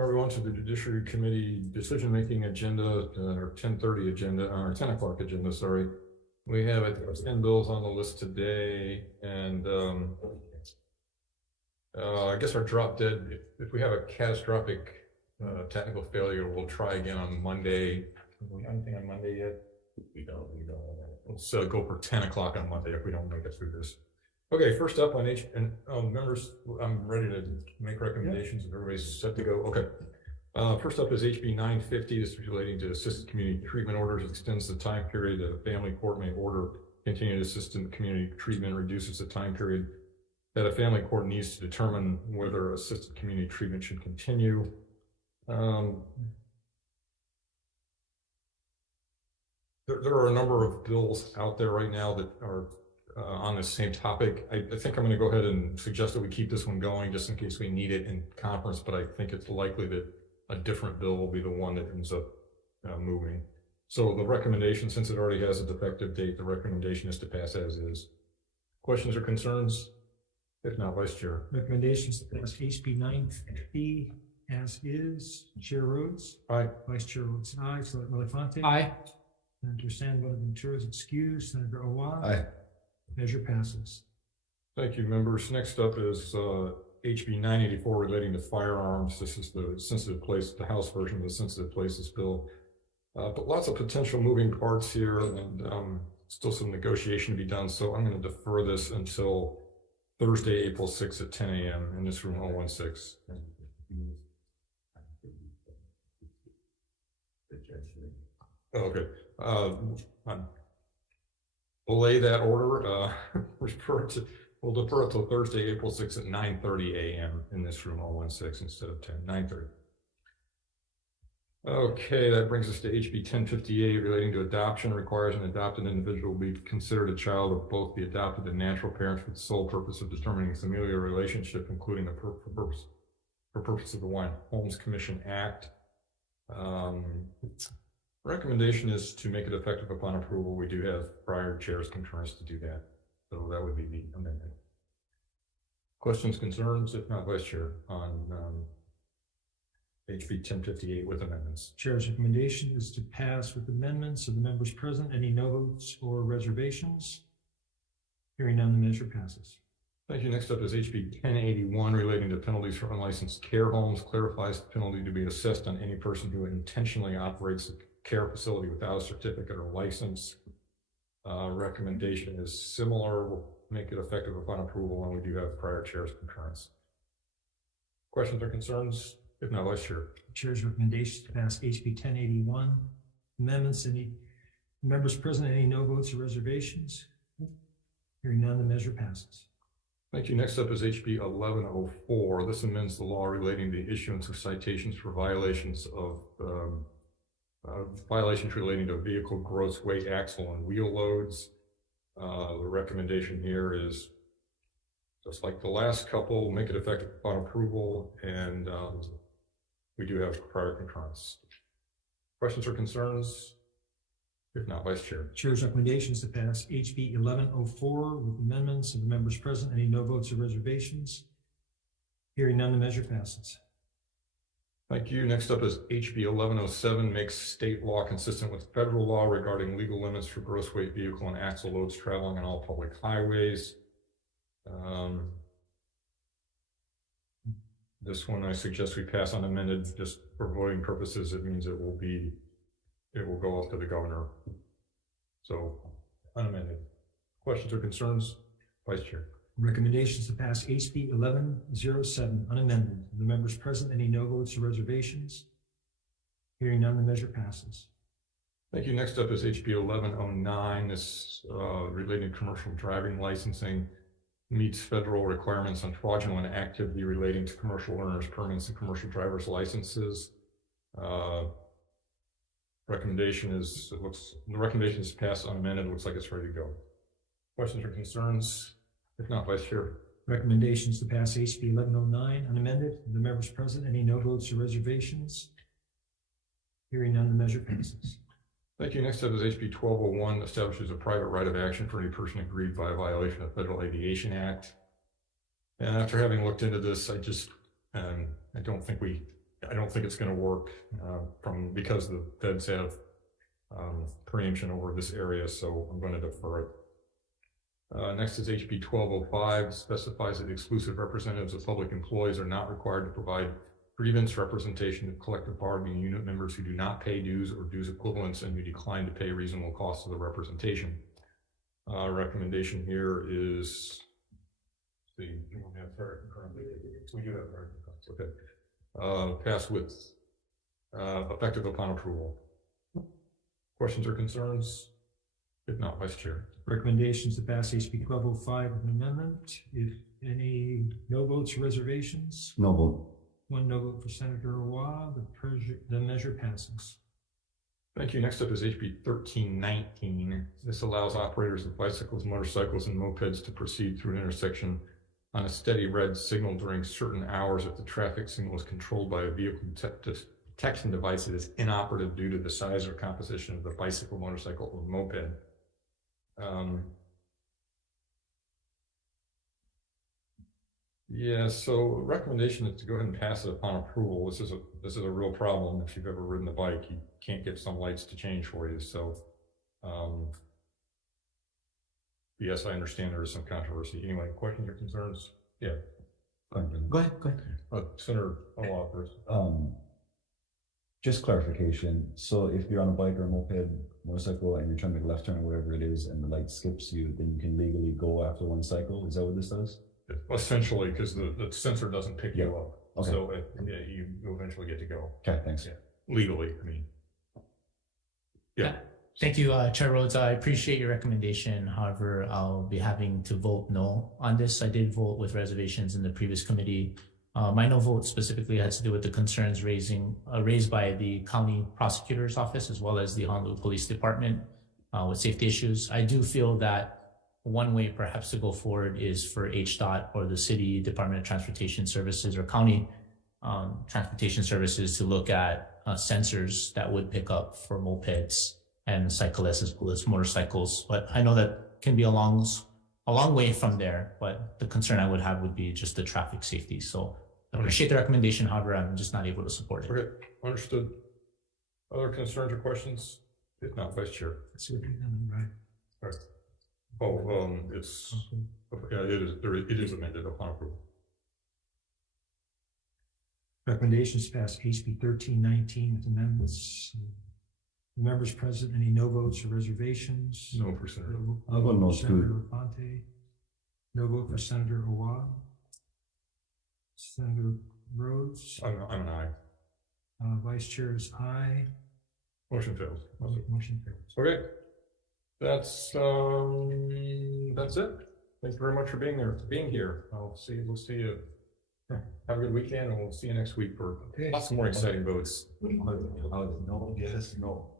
Everyone to the Judiciary Committee decision-making agenda, or 10:30 agenda, or 10 o'clock agenda, sorry. We have 10 bills on the list today, and I guess our drop dead, if we have a catastrophic technical failure, we'll try again on Monday. Do we have anything on Monday yet? We don't. Let's go for 10 o'clock on Monday if we don't make it through this. Okay, first up on members, I'm ready to make recommendations if everybody's set to go. Okay. First up is HB 950. This is relating to assisted community treatment orders. It extends the time period that a family court may order continued assisted community treatment, reduces the time period that a family court needs to determine whether assisted community treatment should continue. There are a number of bills out there right now that are on the same topic. I think I'm going to go ahead and suggest that we keep this one going just in case we need it in conference, but I think it's likely that a different bill will be the one that ends up moving. So the recommendation, since it already has a defective date, the recommendation is to pass as is. Questions or concerns? If not, Vice Chair. Recommendations to pass HB 950 as is. Chair Rhodes. Aye. Vice Chair Rhodes. Aye. Senator Elefante. Aye. Senator Sandwood Ventura is excused. Senator Owa. Aye. Measure passes. Thank you, members. Next up is HB 984 relating to firearms. This is the sensitive place, the House version of the sensitive places bill. But lots of potential moving parts here, and still some negotiation to be done. So I'm going to defer this until Thursday, April 6th at 10 a.m. in this room 016. Okay. Belay that order. We'll defer it till Thursday, April 6th at 9:30 a.m. in this room 016 instead of 9:30. Okay, that brings us to HB 1058 relating to adoption. Requires an adopted individual be considered a child of both the adopted and natural parents for the sole purpose of determining familial relationship, including for purpose of the Hawaiian Homes Commission Act. Recommendation is to make it effective upon approval. We do have prior chair's concurrence to do that. So that would be the amendment. Questions, concerns? If not, Vice Chair, on HB 1058 with amendments. Chair's recommendation is to pass with amendments of the members present. Any no votes or reservations? Hearing none, the measure passes. Thank you. Next up is HB 1081 relating to penalties for unlicensed care homes. Clarifies the penalty to be assessed on any person who intentionally operates a care facility without a certificate or license. Recommendation is similar. We'll make it effective upon approval, and we do have prior chair's concurrence. Questions or concerns? If not, Vice Chair. Chair's recommendation to pass HB 1081. Amendments. Any members present? Any no votes or reservations? Hearing none, the measure passes. Thank you. Next up is HB 1104. This amends the law relating to the issuance of citations for violations of violations relating to vehicle gross weight, axle, and wheel loads. The recommendation here is just like the last couple, make it effective upon approval, and we do have prior concurrence. Questions or concerns? If not, Vice Chair. Chair's recommendation is to pass HB 1104 with amendments of the members present. Any no votes or reservations? Hearing none, the measure passes. Thank you. Next up is HB 1107, makes state law consistent with federal law regarding legal limits for gross weight vehicle and axle loads traveling on all public highways. This one I suggest we pass unamended just for voting purposes. It means it will go up to the governor. So unamended. Questions or concerns? Vice Chair. Recommendations to pass HB 1107 unamended. The members present, any no votes or reservations? Hearing none, the measure passes. Thank you. Next up is HB 1109. This relating to commercial driving licensing, meets federal requirements on fraudulent activity relating to commercial learners permits and commercial driver's licenses. Recommendation is the recommendation is passed unamended. It looks like it's ready to go. Questions or concerns? If not, Vice Chair. Recommendations to pass HB 1109 unamended. The members present, any no votes or reservations? Hearing none, the measure passes. Thank you. Next up is HB 1201, establishes a private right of action for any person aggrieved by a violation of Federal Aviation Act. And after having looked into this, I don't think we I don't think it's going to work because the feds have preemption over this area, so I'm going to defer it. Next is HB 1205, specifies that exclusive representatives of public employees are not required to provide grievance representation to collective bargaining unit members who do not pay dues or dues equivalents and who decline to pay reasonable costs of the representation. Recommendation here is we do have okay. Pass with effective upon approval. Questions or concerns? If not, Vice Chair. Recommendations to pass HB 1205 with an amendment. If any no votes or reservations? No vote. One no vote for Senator Roy. The measure passes. Thank you. Next up is HB 1319. This allows operators of bicycles, motorcycles, and mopeds to proceed through an intersection on a steady red signal during certain hours if the traffic signal is controlled by a vehicle detection device that is inoperative due to the size or composition of the bicycle, motorcycle, or moped. Yeah, so recommendation is to go ahead and pass it upon approval. This is a real problem. If you've ever ridden a bike, you can't get some lights to change for you. So, yes, I understand there is some controversy. Anyway, questions or concerns? Yeah. Go ahead. Senator Owa first. Just clarification. So if you're on a bike or a moped, motorcycle, and you're trying to make a left turn or whatever it is, and the light skips you, then you can legally go after one cycle. Is that what this does? Essentially, because the sensor doesn't pick you up. Okay. So you eventually get to go. Okay, thanks. Yeah. Legally, I mean. Yeah. Thank you, Chair Rhodes. I appreciate your recommendation. However, I'll be having to vote no on this. I did vote with reservations in the previous committee. My no vote specifically has to do with the concerns raised by the county prosecutor's office as well as the Honolulu Police Department with safety issues. I do feel that one way perhaps to go forward is for HDOT or the City Department of Transportation Services or County Transportation Services to look at sensors that would pick up for mopeds and cyclists as well as motorcycles. But I know that can be a long way from there, but the concern I would have would be just the traffic safety. So I appreciate the recommendation. However, I'm just not able to support it. Okay, understood. Other concerns or questions? If not, Vice Chair. That's what you're doing, right? All right. Oh, it's yeah, it is amended upon approval. Recommendations to pass HB 1319 with amendments. Members present, any no votes or reservations? No for Senator. I'll go no, Senator Lafonte. No vote for Senator Owa. Senator Rhodes. I'm an aye. Vice Chair is aye. Motion fails. Motion fails. Okay. That's it. Thank you very much for being here. We'll see you. Have a good weekend, and we'll see you next week for lots more exciting votes. No, yes, no.